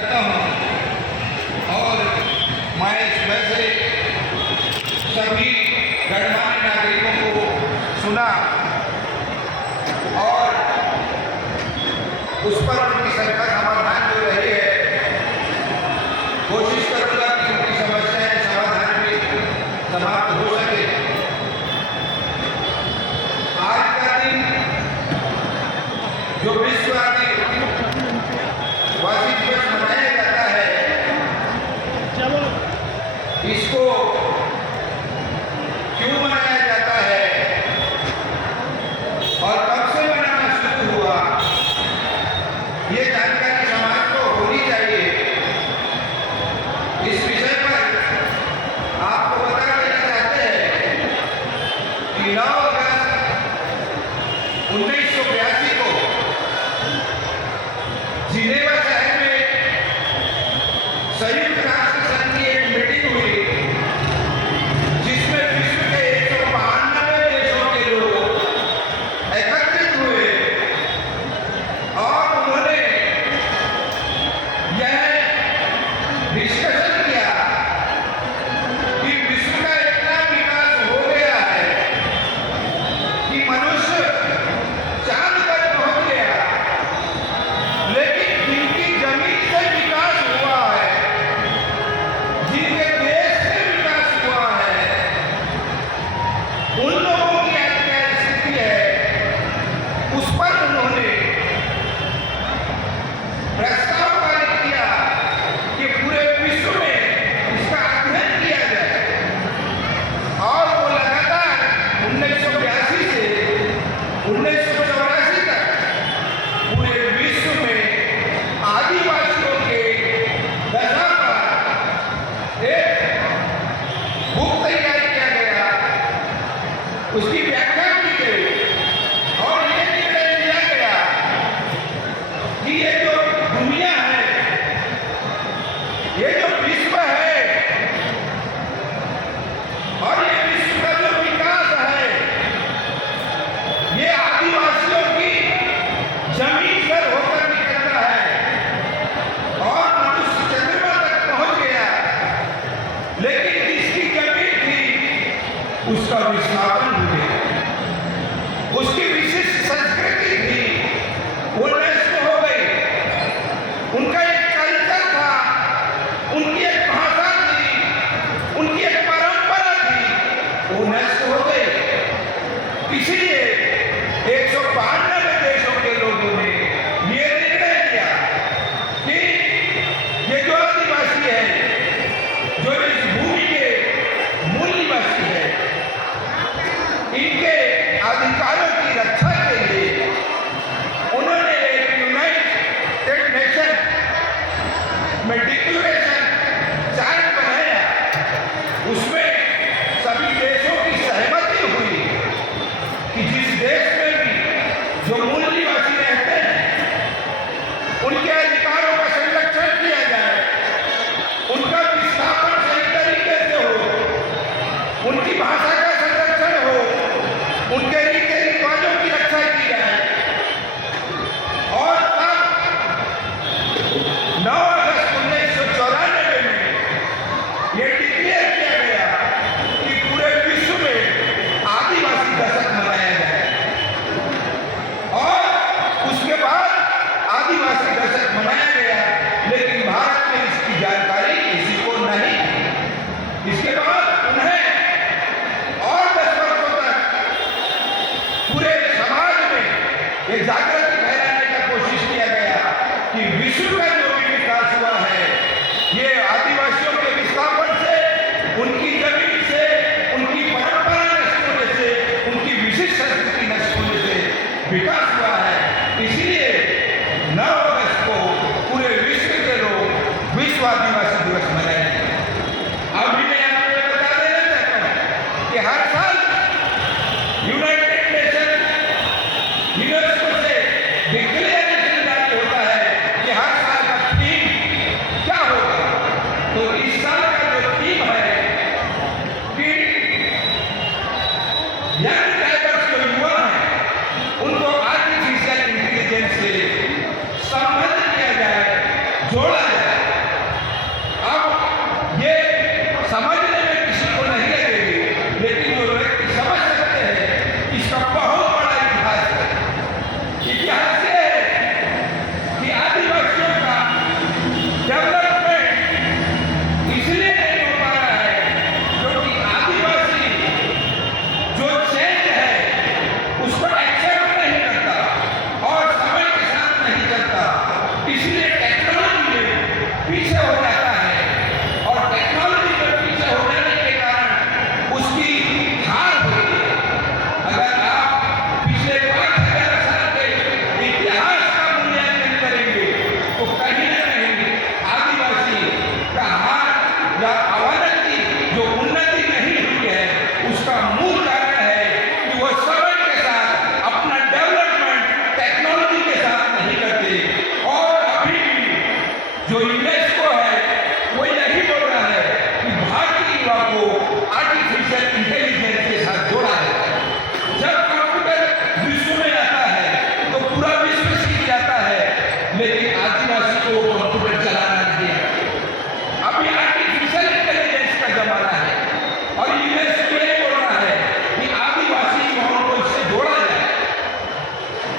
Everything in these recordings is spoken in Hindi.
करता हूँ और मैं इसमें से सभी गणमान्य नागरिकों को सुना और उस पर उनकी सबका समाधान जो रही है कोशिश करूँगा कि उनकी समस्याएं समाधान में समाप्त हो सके। आज का दिन जो विश्व वासी दिवस मनाया जाता है, इसको क्यों मनाया जाता है और कब से मनाना शुरू हुआ, ये जानकारी समाज को होनी चाहिए। इस विषय पर आपको बता देना चाहते हैं कि 9 अगस्त 1982 को जिनेवा शहर में संयुक्त राष्ट्र संघ की एक मीटिंग हुई जिसमें विश्व के 192 देशों के लोग एकत्रित हुए और उन्होंने यह डिस्कशन किया कि विश्व का इतना विकास हो गया है कि मनुष्य चांद पर पहुंच गया, लेकिन जिनकी जमीन से विकास हुआ है, जिनके देश से विकास हुआ है, उन लोगों की आज क्या स्थिति है, उस पर उन्होंने प्रस्ताव पारित किया कि पूरे विश्व में इसका अध्ययन किया जाए। और वो लगातार 1982 से 1984 तक पूरे विश्व में आदिवासियों के दशा पर एक बुक तैयार किया गया, उसकी व्याख्या की गई और ये निर्णय लिया गया कि ये जो दुनिया है, ये जो विश्व है और ये विश्व का जो विकास है, ये आदिवासियों की जमीन पर होकर निकलता है और मनुष्य चंद्रमा तक पहुंच गया, लेकिन जिसकी जमीन थी उसका विस्थापन हो गया, उसकी विशिष्ट संस्कृति थी वो नष्ट हो गई, उनका एक कल्चर था, उनकी एक भाषा थी, उनकी एक परंपरा थी, वो नष्ट हो गई। इसलिए 192 देशों के लोगों ने ये निर्णय लिया कि ये जो आदिवासी है, जो इस भूमि के मूल निवासी है, इनके अधिकारों की रक्षा के लिए उन्होंने एक यूनाइटेड नेशन में डिक्लेरेशन चार्ट बनाया। उसमें सभी देशों की सहमति हुई कि जिस देश में भी जो मूल निवासी रहते हैं उनके अधिकारों का संरक्षण किया जाए, उनका विस्थापन सही तरीके से हो, उनकी भाषा का संरक्षण हो, उनके रीति रिवाजों की रक्षा की जाए। और तब 9 अगस्त 1994 में ये डिक्लेयर किया गया कि पूरे विश्व में आदिवासी दशक मनाया जाए और उसके बाद आदिवासी दशक मनाया गया, लेकिन भारत में इसकी जानकारी किसी को नहीं। इसके बाद उन्हें और 10 वर्षों तक पूरे समाज में ये जागृति फैलाने का कोशिश किया गया कि विश्व का जो भी विकास हुआ है, ये आदिवासियों के विस्थापन से, उनकी जमीन से, उनकी परंपरा नष्ट होने से, उनकी विशिष्ट संस्कृति नष्ट होने से विकास हुआ है। इसलिए 9 अगस्त को पूरे विश्व के लोग विश्व आदिवासी दिवस मनाएंगे। अभी मैं आपको ये बता देना चाहता हूँ कि हर साल यूनाइटेड नेशन यूनेस्को से डिक्लेरेशन जारी होता है कि हर साल का थीम क्या होगा। तो इस साल का जो थीम है कि यंग ट्राइबल्स जो युवा हैं उनको आर्टिफिशियल इंटेलिजेंस से संबंध किया जाए, जोड़ा जाए। यूनेस्को है वो यही बोल रहा है कि भारतीय युवा को आर्टिफिशियल इंटेलिजेंस के साथ जोड़ा है। जब कंप्यूटर विश्व में आता है तो पूरा विश्व सीख जाता है, लेकिन आदिवासी को कंप्यूटर चलाना नहीं आता। अभी आर्टिफिशियल इंटेलिजेंस का जमाना है और यूनेस्को ये बोल रहा है कि आदिवासी युवाओं को इससे जोड़ा जाए।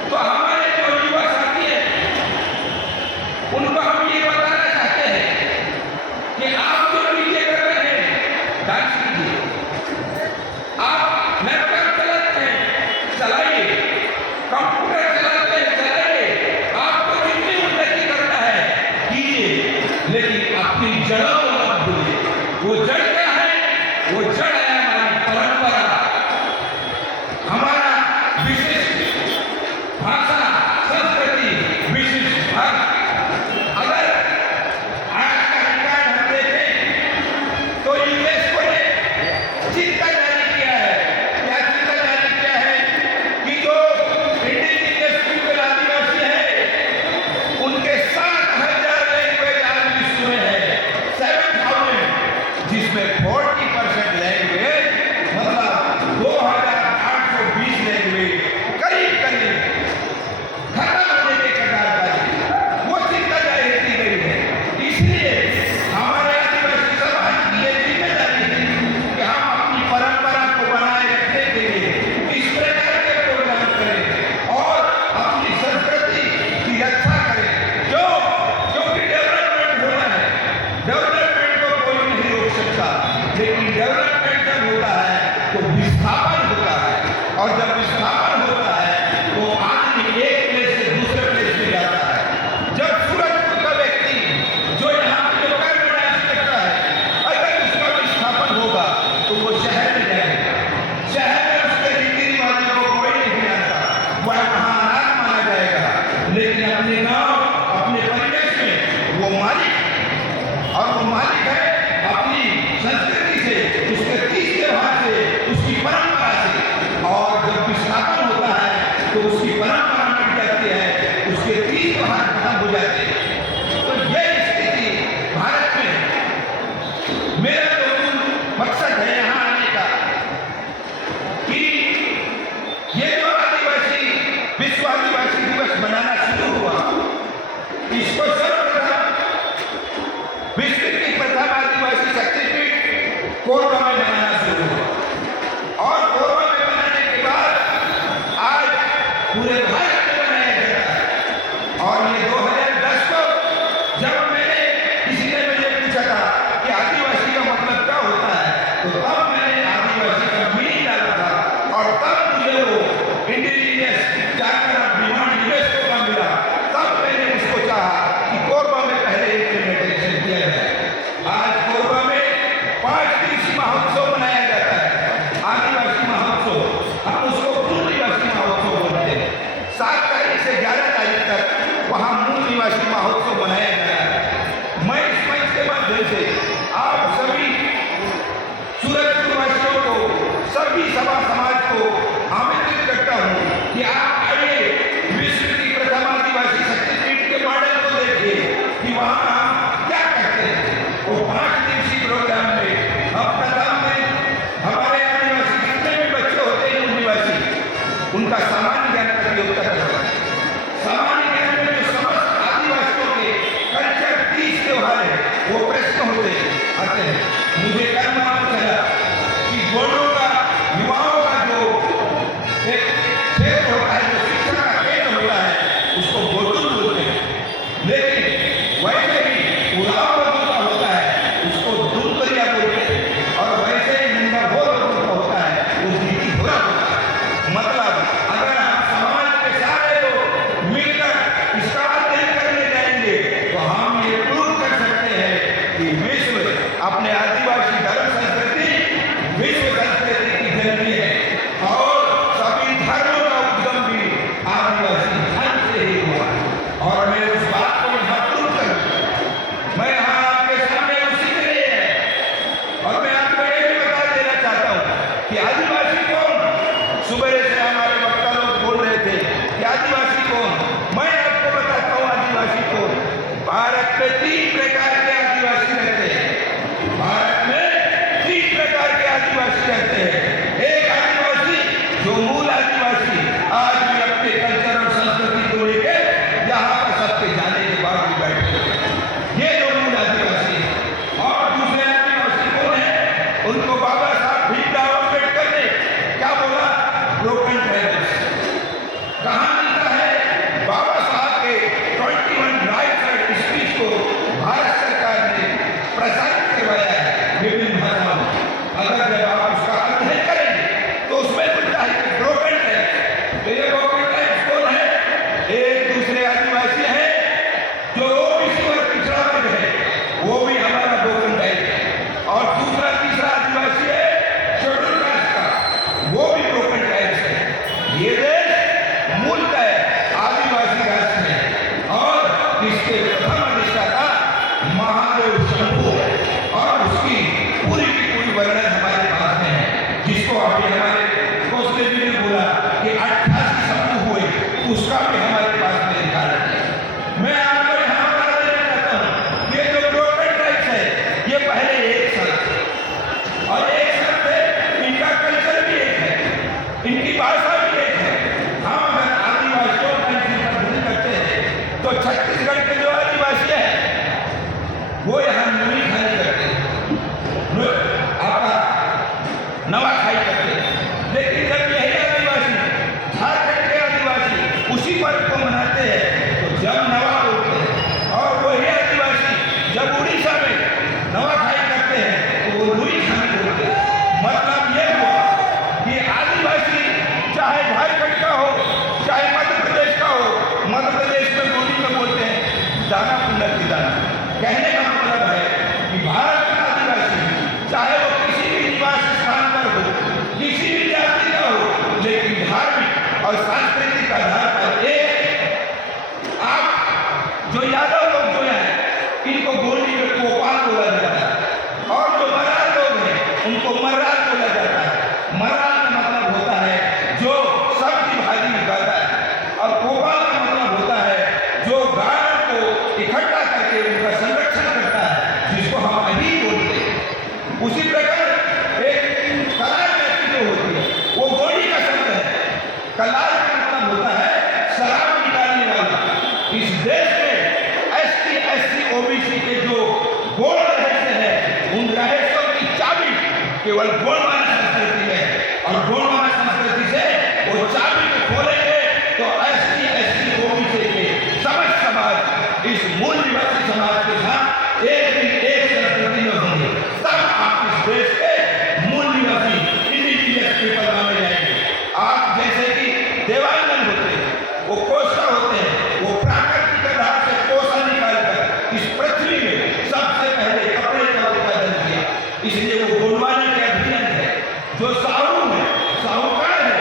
तो हमारे जो युवा साथी हैं उनको हम ये बताना चाहते हैं कि आप जो नीचे कर रहे हैं डांस कीजिए, आप लैपटॉप चलाते हैं चलाइए, कंप्यूटर चलाते हैं चलाइए, आपको जितनी उन्नति करना है कीजिए, लेकिन अपनी जड़ों को मत भूलिए। वो जड़ क्या है? वो जड़ है हमारी परंपरा, हमारा विशिष्ट भाषा, संस्कृति, विशिष्ट धर्म। अगर आज का रिकॉर्ड हम देखें तो यूनेस्को ने चिंता जारी किया है। क्या चिंता जारी किया है? कि जो इंडिजिनियस पीपल आदिवासी है उनके 7,000 लैंग्वेज आज विश्व में है, 7,000, जिसमें 40% लैंग्वेज मतलब 2,820 लैंग्वेज करीब करीब खत्म होने के कगार पर है। वो चिंता जाहिर की गई है। इसलिए हमारे आदिवासी समाज की ये जिम्मेदारी है कि हम अपनी परंपरा को बनाए रखने के लिए इस प्रकार के प्रोग्राम करें और अपनी संस्कृति की रक्षा करें। क्योंकि डेवलपमेंट होना है, डेवलपमेंट को कोई नहीं रोक सकता, लेकिन डेवलपमेंट जब होता है तो विस्थापन होता है, और जब विस्थापन होता है तो आदमी एक प्लेस से दूसरे प्लेस में जाता है। जब सूरजपुर का व्यक्ति जो यहाँ पे जो कर्म डांस करता है, अगर उसका विस्थापन होगा तो वो शहर में जाएगा, शहर में उसके रीति रिवाजों को कोई नहीं जानता, वह वहाँ अनाथ माना जाएगा। लेकिन अपने गांव, अपने परिवेश में वो मालिक, और वो मालिक है अपनी संस्कृति से, उसके तीज त्योहार से, उसकी परंपरा से। और जब विस्थापन होता है तो उसकी परंपरा मिट जाती है, उसके तीज त्योहार खत्म हो जाते हैं। तो ये स्थिति भारत में, मेरा जो मूल मकसद है यहाँ आने का कि ये जो आदिवासी विश्व आदिवासी दिवस मनाना शुरू हुआ, इसको सर्वप्रथम विश्व की प्रथम आदिवासी शक्तिपीठ कोरबा में मनाना शुरू हुआ, और कोरबा में मनाने के बाद आज पूरे भारत में मनाया जाता है। और ये 2010 को जब मैंने किसी ने मुझे पूछा था कि आदिवासी का मतलब क्या होता है, तो तब मैंने आदिवासी का मीनिंग डाला था, और तब मुझे वो indigenous charter of demand UNESCO का मिला। तब मैंने उसको चाहा कि कोरबा में पहले इम्प्लीमेंटेशन किया जाए। आज कोरबा में 5 दिवसीय महोत्सव मनाया जाता है, आदिवासी महोत्सव, हम उसको मूल निवासी महोत्सव बोलते हैं। 7 तारीख से 11 तारीख तक वहाँ मूल निवासी महोत्सव मनाया जा रहा है। मैं इस मंच के माध्यम से आप सभी सूरजपुर वासियों को, सभी सभा समाज को आमंत्रित करता हूँ कि आप आइए, विश्व की प्रथम आदिवासी शक्तिपीठ के मॉडल को देखिए कि वहाँ हम क्या करते हैं। वो 5 दिवसीय प्रोग्राम में हम प्रथम दिन हमारे आदिवासी जितने भी बच्चे होते हैं मूल निवासी, उनका सामान्य ज्ञान प्रतियोगिता करवाते हैं। सामान्य ज्ञान में जो समस्त आदिवासियों के कल्चर, तीज त्योहार है, वो प्रश्न होते आते हैं। मुझे कल मालूम चला कि गोंडों का, युवाओं का जो एक क्षेत्र होता है, जो शिक्षा का केंद्र होता है, उसको गोंडू बोलते हैं। लेकिन वैसे ही उराव लोगों का होता है, उसको दूधकरिया बोलते हैं। और वैसे ही नंगा भोर लोगों का होता है, वो दीदी भोरा होता है। मतलब अगर हम समाज के सारे लोग मिलकर इसका अध्ययन करने जाएंगे तो हम ये प्रूव कर सकते हैं कि विश्व अपने आदिवासी धर्म संस्कृति, विश्व संस्कृति की जननी है, और सभी धर्मों का उद्गम भी आदिवासी धर्म से ही हुआ। और मैं उस बात को यहाँ प्रूव करूँ, मैं यहाँ आपके सामने उसी के लिए है। और मैं आपको ये भी बता देना चाहता हूँ कि आदिवासी कौन, सुबह से हमारे वक्ता लोग बोल रहे थे कि आदिवासी कौन। मैं आपको बताता हूँ आदिवासी कौन। भारत में 3 प्रकार केवल गोंडवाना संस्कृति में, और गोंडवाना संस्कृति से वो चाबी को खोलेंगे तो एसटी एससी ओबीसी के समस्त समाज इस मूल निवासी समाज के साथ एक संस्कृति में होंगे। तब आप इस देश के मूल निवासी इंडिजिनियस पीपल माने जाएंगे। आप जैसे कि देवांगन होते हैं, वो कोसा होते हैं, वो प्राकृतिक आधार से कोसा निकालकर इस पृथ्वी में सबसे पहले कपड़े का उत्पादन किया। इसलिए वो गोंडवाना के अभियान है। जो साहूकार है,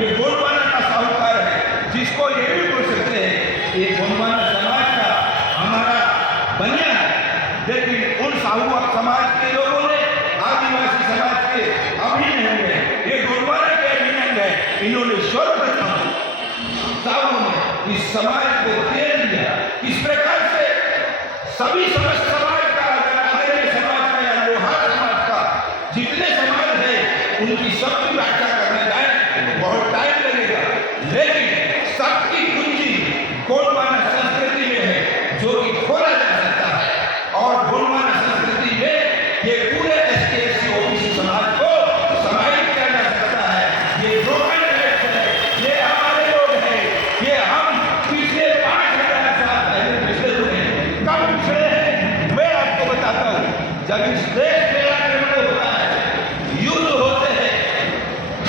ये गोंडवाना का साहूकार है, जिसको ये भी बोल सकते हैं ये गोंडवाना समाज का हमारा बनिया है। लेकिन उन साहूकार समाज के लोगों ने आदिवासी समाज के अभिन्न है, ये गोंडवाना के अभिन्न है। इन्होंने सर्वप्रथम साहू ने इस समाज को घेर लिया। इस प्रकार से सभी समस्त समाज का, अगर समाज का या लोहार समाज का जितने समाज है, उनकी सबकी व्याख्या करने जाए तो बहुत टाइम लगेगा। लेकिन सबकी कुंजी गोंडवाना संस्कृति में है, जो कि खोला जा सकता है। और गोंडवाना संस्कृति में ये पूरे एसटी एससी ओबीसी समाज को समाहित किया जा सकता है। ये ब्रोकन राइट्स है, ये हमारे लोग हैं, ये हम पिछले 5000 साल पहले पिछले हुए हैं। कब पिछड़े हैं मैं आपको बताता हूँ। जब इस देश में आक्रमण होता है, युद्ध होते हैं,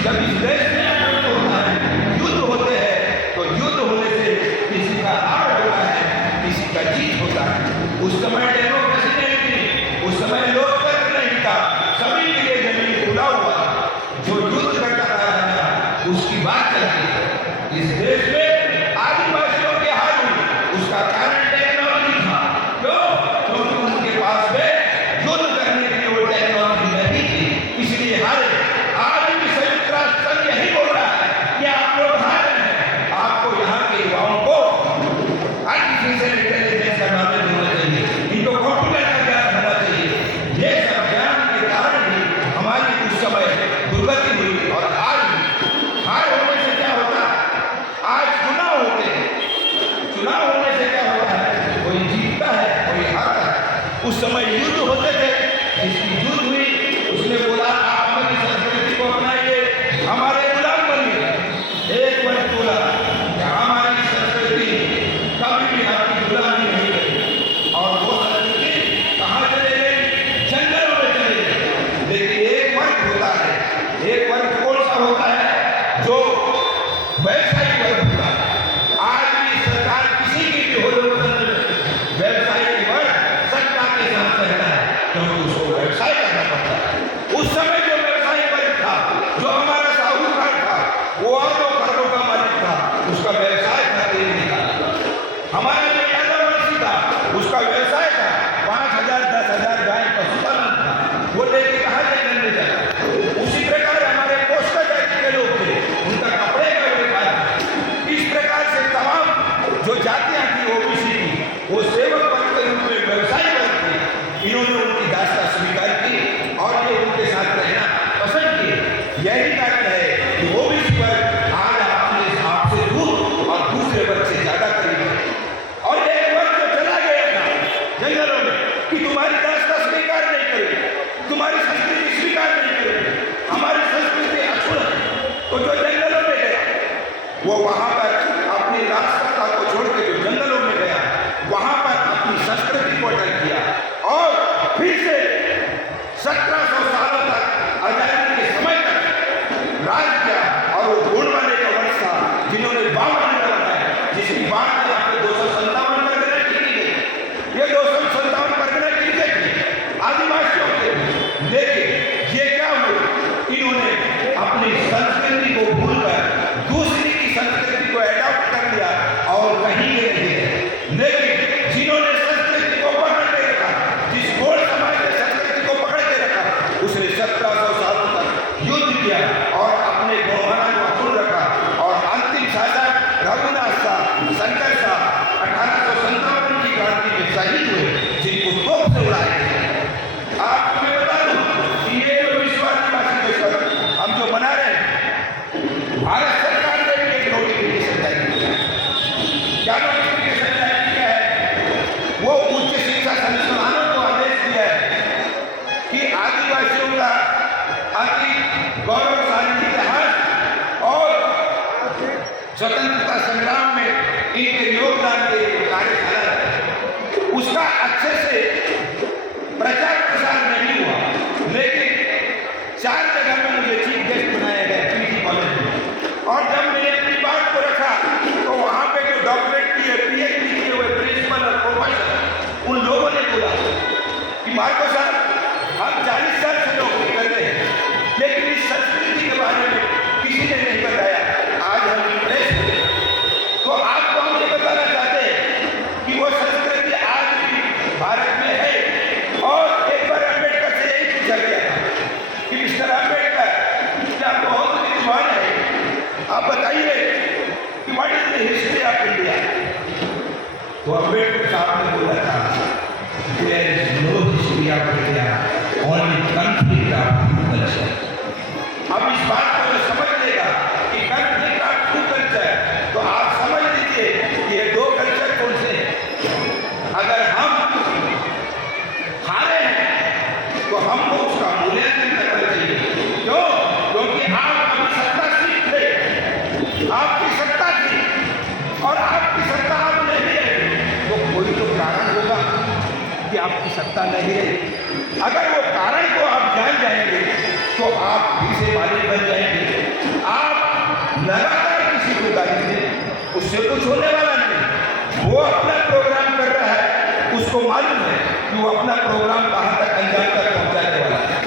जब इस देश में आक्रमण होता है, युद्ध होते हैं, तो युद्ध होने से किसी का हार होता है, किसी का जीत होता है। उस समय डेमोक्रेसी नहीं थी, उस समय लोकतंत्र नहीं था, सभी के लिए जमीन खुला हुआ था। जो युद्ध करता था उसकी बात चलती है। इस देश में आदिवासियों के हार हुई, उसका कारण टेक्नोलॉजी था। क्यों? क्योंकि उनके पास में युद्ध करने के लिए वो टेक्नोलॉजी नहीं थी, इसलिए हारे। आज भी संयुक्त राष्ट्र संघ यही बोल रहा है कि आप लोग हारे हैं। आपको यहाँ के युवाओं को आर्टिफिशियल इंटेलिजेंस का नॉलेज होना चाहिए, इनको कंप्यूटर का ज्ञान होना चाहिए। ये सब ज्ञान के कारण ही हमारी उस समय दुर्गति हुई। और आज हार होने से क्या होता है? आज चुनाव होते हैं, चुनाव होने से क्या होता है? कोई जीतता है, कोई हारता है। उस समय युद्ध होते थे, जिसकी युद्ध हुई उसने बोला आप हमारी संस्कृति को अपनाइए, हमारे गुलाम बनिए। एक वर्ष बोला कि हमारी संस्कृति कभी भी आपकी गुलामी नहीं करेगी। और वो संस्कृति कहाँ चले गई? जंगलों में चले गई। लेकिन एक वर्ग होता है, एक वर्ग कौन सा होता है? जो व्यवसायिक वर्ग होता है। आज भी सरकार किसी की भी हो लोकतंत्र में व्यवसायिक वर्ग सत्ता के साथ रहता है, क्योंकि उसको व्यवसाय करना पड़ता है। उस समय जो व्यवसायिक वर्ग था, जो हमारा साहूकार था, वो अरबों करोड़ों का मालिक था, उसका व्यवसाय था तेल निकालना। हमारा जो यादव वंशी था, उसका व्यवसाय था 5000 10,000 गाय पशुपालन था, वो लेके कहाँ जंगल में जाता। उसी प्रकार हमारे पोस्टर जाति के लोग थे, उनका कपड़े का व्यापार था। इस प्रकार से तमाम जो जातियां थी ओबीसी की, वो सेवक वर्ग के रूप में व्यवसायी वर्ग थे। इन्होंने उनकी दास्ता स्वीकार की और ये उनके साथ रहना पसंद किए। यही कारण है कि ओबीसी वर्ग आज अपने आपसे दूर और दूसरे वर्ग से ज्यादा करीब है। और एक वर्ग जो चला गया था जंगलों में कि तुम्हारी दास्ता स्वीकार नहीं करेगी, तुम्हारी संस्कृति स्वीकार नहीं करेगी, हमारी संस्कृति अछूत है, तो जो जंगलों में गया वो वहां पर अपनी राष्ट्रता को छोड़ के जो जंगलों में गया, वहां पर अपनी संस्कृति को अटक किया और फिर से 1700 सालों तक आजादी के समय तक राज किया। और वो गोंडवाने का वंश था, जिन्होंने 52 बनाया, जिसकी बात में आपको 257 परगना की गई। ये 257 परगना की गई आदिवासियों के। लेकिन ये क्या हुआ? इन्होंने अपनी संस्कृति को भूलकर दूसरी की संस्कृति को एडॉप्ट कर लिया और कहीं ये नहीं है। लेकिन जिन्होंने संस्कृति को पकड़ के रखा, जिस गोंड समाज ने संस्कृति को पकड़ के रखा, उसने 1700 सालों तक युद्ध किया और अपने गोंडवाना को अखुल रखा। और अंतिम शासक रघुनाथ शाह, शंकर शाह 1857 की क्रांति में शहीद हुए, जिनको तोप से उड़ाया गया। आपको मैं बता दूं कि ये जो विश्व आदिवासी दिवस हम जो मना रहे हैं, भारत सरकार ने भी एक नोटिफिकेशन जारी किया है। क्या नोटिफिकेशन जारी किया है? वो उच्च शिक्षा संस्थानों को आदेश दिया है कि आदिवासियों का गौरवशाली इतिहास और स्वतंत्रता संग्राम में इनके योगदान के कार्यशाला है, उसका अच्छे से प्रचार प्रसार नहीं हुआ, लेकिन 4 जगह में मुझे चीफ गेस्ट बनाया गया पीजी कॉलेज में। और जब मैंने अपनी बात को रखा तो वहाँ पे जो डॉक्टरेट किए, पीएचडी किए हुए प्रिंसिपल और प्रोफेसर, उन लोगों ने बोला कि भार्गव साहब, हम 40 साल से नौकरी कर रहे हैं, लेकिन इस संस्कृति के बारे में किसी ने नहीं बताया। आज हम इम्प्रेस हुए। तो आपको हम ये बताना चाहते हैं कि वो संस्कृति आज भी भारत में है। और एक बार अम्बेडकर से यही पूछा गया था कि मिस्टर अम्बेडकर, क्या बहुत विद्वान है, आप बताइए कि what is the history of India. तो अम्बेडकर साहब ने बोला था, there is no history of India, only conflict of culture. अब इस बात को जो समझ लेगा कि कॉन्फ्लिक्ट ऑफ टू कल्चर, तो आप समझ लीजिए कि ये 2 कल्चर कौन से हैं। अगर हम हारे हैं तो हमको उसका मूल्यांकन करना चाहिए। क्यों? क्योंकि आप अपनी सत्ता सीख थे, आपकी सत्ता थी और आपकी सत्ता आप नहीं रहे, तो कोई तो कारण होगा कि आपकी सत्ता नहीं रही। अगर वो कारण को आप जान जाएंगे तो आप फिर से मालिक बन जाएंगे। आप लगातार किसी को गाली दें, उससे कुछ होने वाला नहीं। वो अपना प्रोग्राम कर रहा है, उसको मालूम है कि वो अपना प्रोग्राम कहाँ तक अंजाम तक पहुँचाने वाला है।